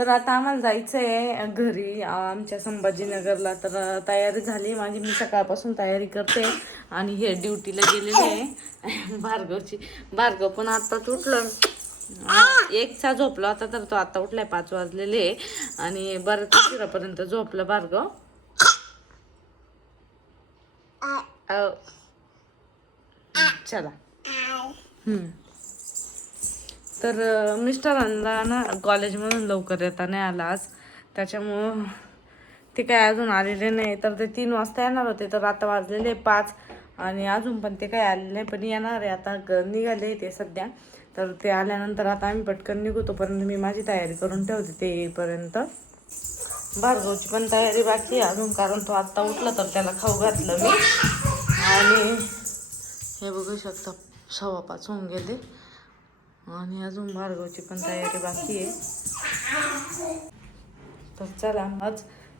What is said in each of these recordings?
तर आता आम्हाला जायचं आहे घरी. आमच्या संभाजीनगरला तर तयारी झाली. माझी मी सकाळपासून तयारी करते आणि हे ड्युटीला गेलेले आहे. भार्गवची भार्गव पण आत्ताच उठलं. एकचा झोपला होता तर तो आता उठलाय पाच वाजलेले आणि बऱ्याच उशिरापर्यंत झोपला भार्गव. चला. हम्म. तर मिस्टरांना ना कॉलेजमधून लवकर येता नाही आला आज. त्याच्यामुळं ते काय अजून आलेले नाही. तर ते तीन वाजता येणार होते तर आता वाजलेले पाच आणि अजून पण ते काय आलेले नाही पण येणार आहे. आता ग- निघाले ते सध्या. तर ते आल्यानंतर आता आम्ही पटकन निघू तोपर्यंत मी माझी तयारी करून ठेवते ते येईपर्यंत भार्गवची पण तयारी बाकी आहे अजून कारण तो आत्ता उठला तर त्याला खाऊ घातलं मी. आणि हे बघू शकता सव्वा पाच होऊन गेले. आणि अजून भार्गवची पण तयारी बाकी आहे. तर चला मग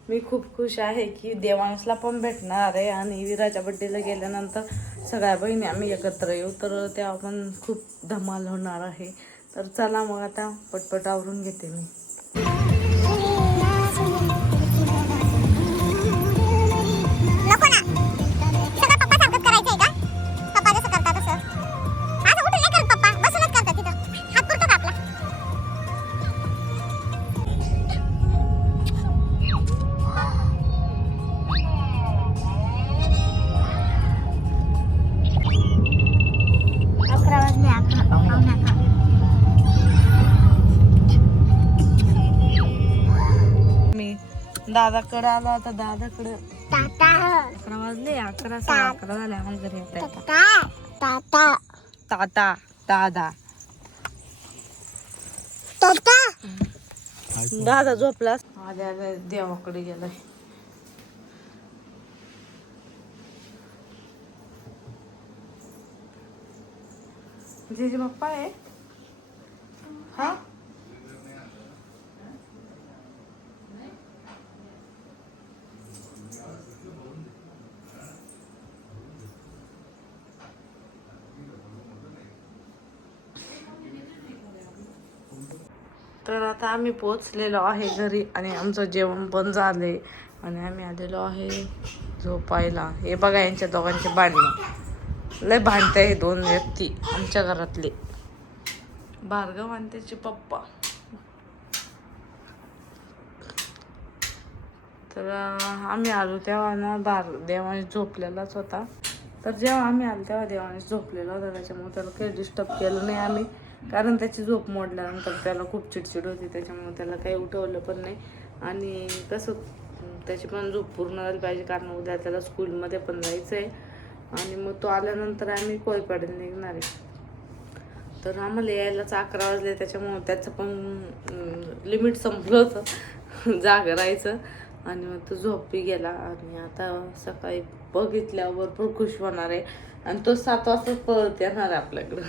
मी खूप खुश आहे की देवांशला पण भेटणार आहे आणि विराच्या बड्डेला गेल्यानंतर सगळ्या बहिणी आम्ही एकत्र येऊ. तर तेव्हा पण खूप धमाल होणार आहे. तर चला मग आता पटपट आवरून घेते मी. दादाकडे आलो आता दादाकडे. टाटा अकरा वाजले अकरा साडे अकरा झाले आम्हाला घरी येता येता. टाटा टाटा ताता दादा. टाटा दादा झोपला. आल्या देवाकडे गेलाय. जेजे पप्पा आहे? हा? तर आता आम्ही पोचलेलो आहे घरी आणि आमचं जेवण पण झाले. आणि आम्ही आलेलो आहे झोपायला. हे बघा यांच्या दोघांचे भांडणं. लय भांडते हे दोन व्यक्ती आमच्या घरातले. भार्गव आणि त्याचे पप्पा. तर आम्ही आलो तेव्हा ना बार देवाने झोपलेलाच होता. तर जेव्हा आम्ही आलो तेव्हा देवाने झोपलेला होता. त्याच्यामुळे त्याला काही डिस्टर्ब केलं नाही आम्ही. कारण त्याची झोप मोडल्यानंतर त्याला खूप चिडचिड होती त्याच्यामुळे त्याला काही उठवलं पण नाही. आणि कसं त्याची पण झोप पूर्ण झाली पाहिजे कारण उद्या त्याला स्कूलमध्ये पण जायचं आहे आणि मग तो आल्यानंतर आम्ही कोयपाडीला निघणार आहे. तर आम्हाला यायलाच अकरा वाजले त्याच्यामुळं त्याचं पण लिमिट संपलं होतं. जाग राहायचं. आणि मग तो झोपी गेला. आणि आता सकाळी बघितल्यावर भरपूर खुश होणार आहे. आणि तो सात वाजताच पळत येणार आहे आपल्याकडं.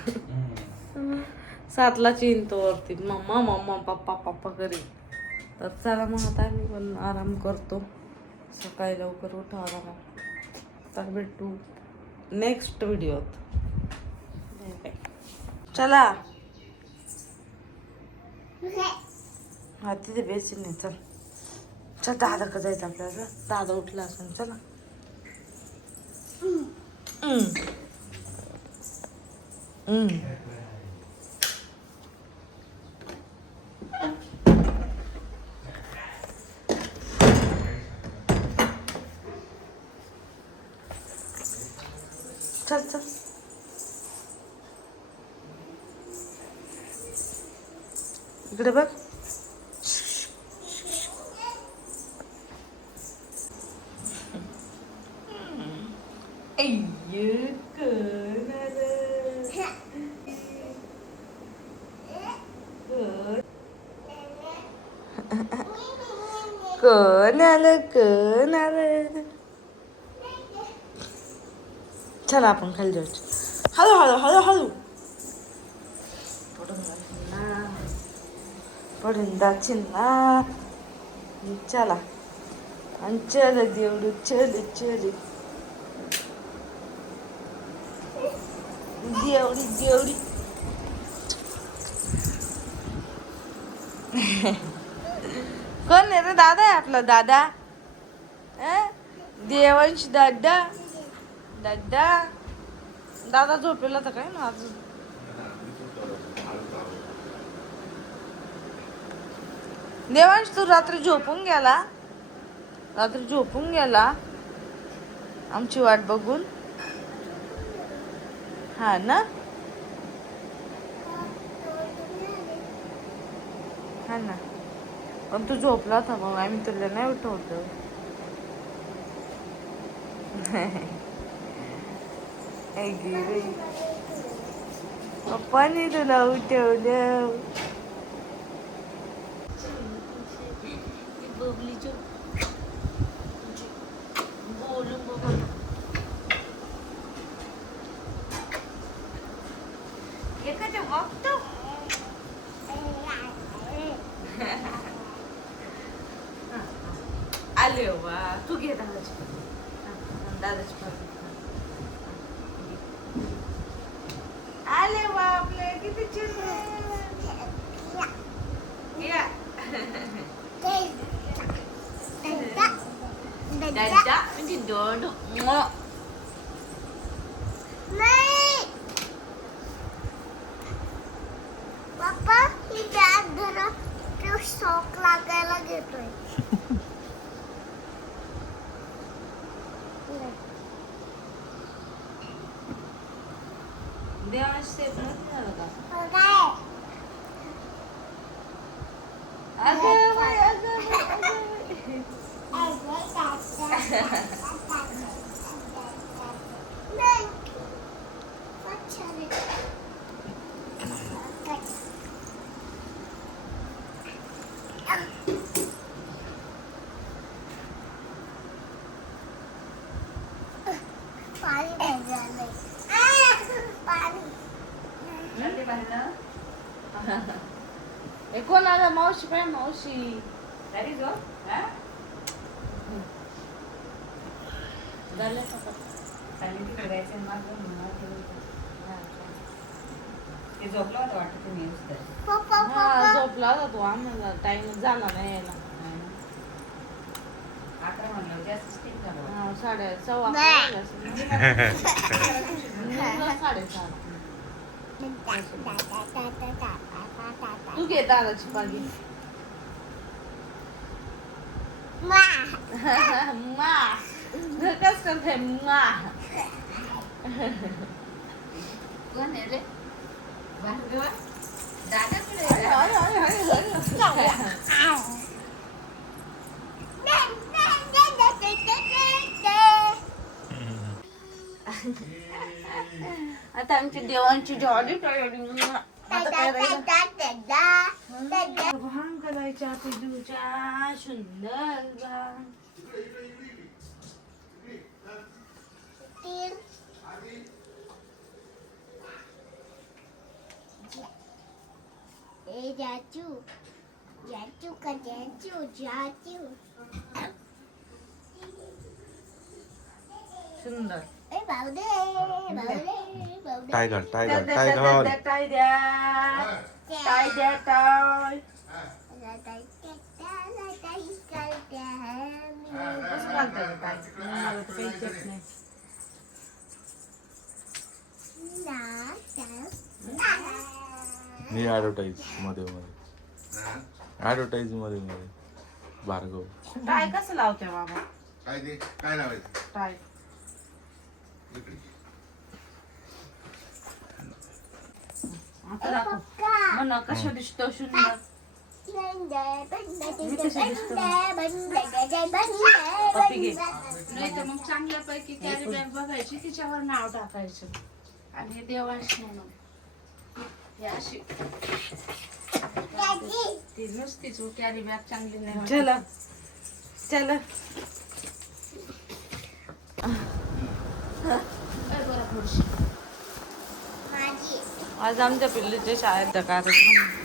सातला चिंतो वरती. मम्मा मम्मा पप्पा पप्पा घरी. तर चला मग आता आम्ही पण आराम करतो. सकाळी लवकर उठावं आराम तर भेटू नेक्स्ट व्हिडिओत चला. हा तिथे बेसिन नाही. चल. चल दादा का जायचं आपल्याला. दादा उठला असून. चला. हम्म. हम्म. चल चल इकडे बघ कोण आलं कोण आलं चला आपण खाली जाऊ हळू हळू हळू हळू पडून जाशील ना? चला. आणि चल देवडू चल चल. देवडी देवडी. कोण आहे रे दादा आहे आपला? दादा? अं? देवांश दादा? दादा? दादा झोपेला तर काय ना अजून? देवांश तू रात्री झोपून गेला? रात्री झोपून गेला? आमची वाट बघून? हा ना? हा ना. पण तू झोपला होता मग आम्ही तुला नाही उठवलं. ऐ गे बाई. पप्पानी तुला उठवलं आले वा तू घे दादाची हा, दादाची पावती. आले वा आपले किती चित्र दादा म्हणजे दोन मो. नाही पप्पा ही बॅग धरा तो शॉक लागायला घेतोय देवांश सेफ नव्हतं झालं का काय अगं बाई, अगं बाई, अगं बाई. पाणी पाहिजे पाणी हे कोण आला मावशी पाय मावशी झालं का आता? ते झोपला होता वाटतं तुम्ही हा झोपला होता तो. आम्हाला टाइम झाला नाही यायला. अकरा म्हणलं जास्त झालं हा, साडे सव्वा. தூக்கி எட்டாத வச்சுப்பாங்க அம்மா கஷ்டம் அம்மா दादा आता आमची देवांची जॉली तयारी आता काय राहिलं भांग करायच्या पिजूच्या सुंदर भांग ए जाचू जाचू का जाचू जाचू सुंदर ए बावडे बावडे टायगर टायगर टाय टायगर द्या. टाय द्या टाय टाय मी ऍडव्हर्टाईजमध्ये मध्ये. ऍडव्हर्टाईजमध्ये मध्ये. भार्गव. टाय कसं लावते बाबा? काय ते काय लावायचं? टाय इकडे. आता दाखव म्हणा कशा दिसतो सुंदर पप्पी घे. नाही तर मग चांगल्यापैकी कॅरी बॅग बघायची तिच्यावर नाव टाकायचं आणि हे देवांश म्हणून हे अशी ती नुसतीच कॅरी बॅग चांगली नाही चला चला आज आमच्या पिल्लीच्या शाळेत कार्यक्रम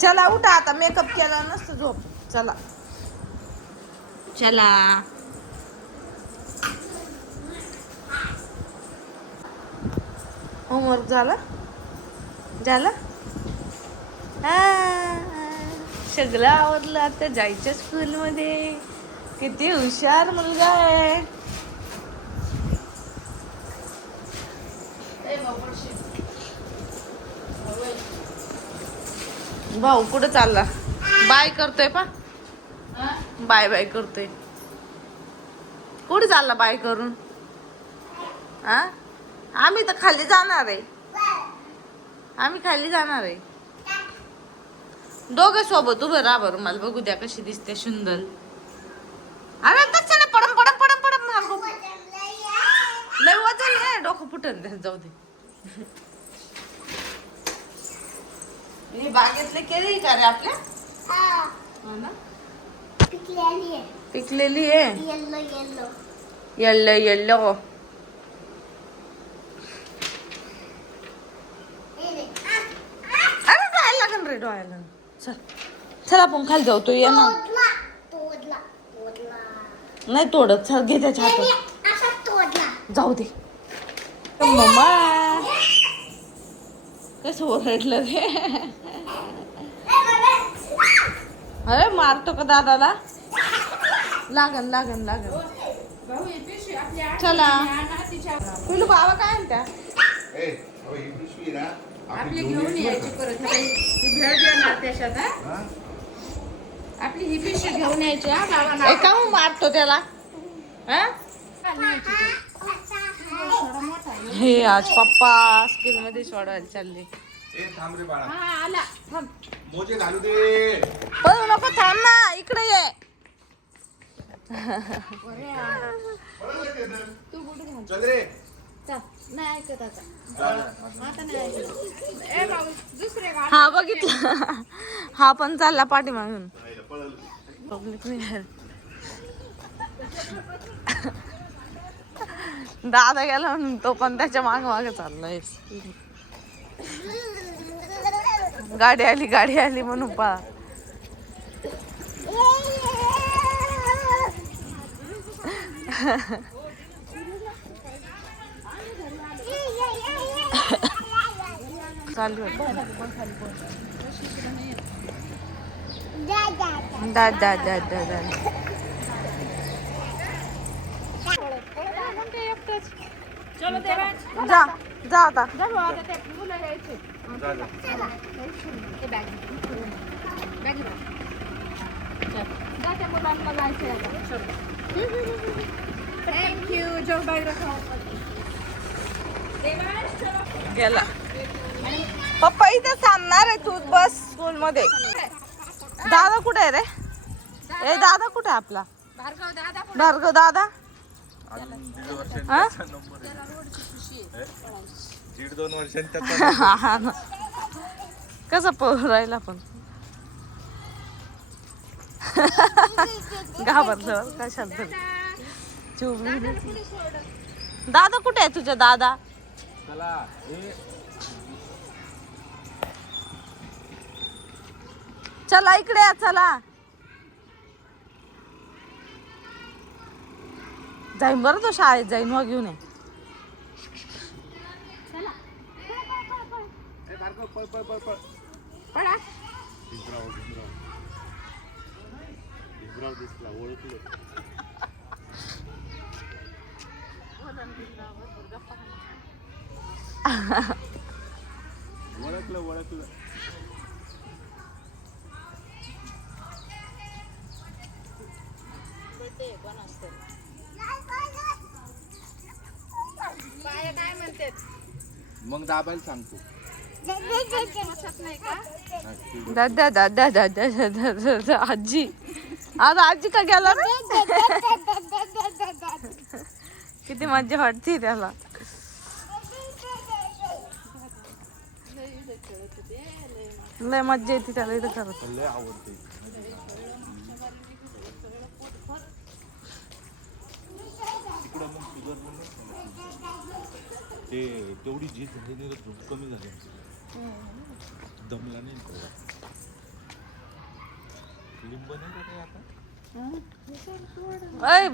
चला उठा आता. मेकअप केला नसतं झोप. चला. चला. होमवर्क झाला? झाला? हा. सगळं आवडलं आता जायचं स्कूलमध्ये किती हुशार मुलगा आहे. भाऊ कुठं चालला? बाय करतोय पा. बाय बाय करतोय. कुठे चालला बाय करून? हा आम्ही तर खाली जाणार आहे. आम्ही खाली जाणार आहे. दोघं सोबत उभं राहा बरं मला बघू द्या कशी दिसते सुंदर. अरे तसं पडम पडम पडम पडम मागो लय वजन आहे डोकं फुटन जाऊ दे. ही बागेतले केली का रे आपल्या? हो ना? पिकलेली आहे. पिकलेली येल्लो येल्लो. येल्लो येल्लो अरे जायला लागन रे डोळ्याला. चल चल आपण खाली जाऊ तू ये ना. नाही तोडत. चल घे त्याच्या हातात. असा तोडला जाऊ दे. मम्मा. कसं ओरडलं रे? अरे मारतो का दादाला? लागन लागन लागन चला. तुला बाबा काय म्हणत्या? ना आपली घेऊन यायची परत. भेळ देणार त्याच्यात? आपली ही पिशवी घेऊन यायची हा बाबा मारतो त्याला? हा? हे आज पप्पा स्कूल मध्ये सोडवायला चालले. ए थांब रे बाळा. हा आला. थांब. मोजे घालू दे. पळू नको थांब ना. इकडे ये. चल रे. चल नाही ऐकत आता. आता नाही ऐकत. ए भाऊ दुसरे घाल. हा बघितलं. हा पण चालला पाठीमागून. पब्लिक नाही दादा गेला म्हणून तो पण त्याच्या माग मागे चाललाय. गाडी आली गाडी आली म्हणून पा चालू. दा दा दा दा दा. जा जा आता. मुलांना थँक्यू जो बाहेर गेला. पप्पा इथे थांबणार आहे तू बस स्कूल मध्ये दादा कुठे आहे रे? ए दादा कुठे आहे आपला? भार्गव दादा हा? दीड दोन. कसा पळून राहिला पण. घाबरलं कशाला दादा कुठे आहे? तुझा दादा? चला इकडे या चला. जाईन बरं तो शाळेत जाईन मग घेऊन ये. ओळखलं ओळखलं. दिसला ओळखलं ओळखलं ओळखलं काय म्हणते मग दाबायला सांगतो. नाही का दादा दादा दादा दादा दादा आजी. आज आजी का गेला? किती मज्जा वाटते त्याला. लय मज्जा येते त्याला इथं करत. लय आवडते. तिकडं मग तुझं ते तेवढी जी झाली नाही तर झोप कमी झाली दमला नाही तेवढा लिंब नाही का काही आता अय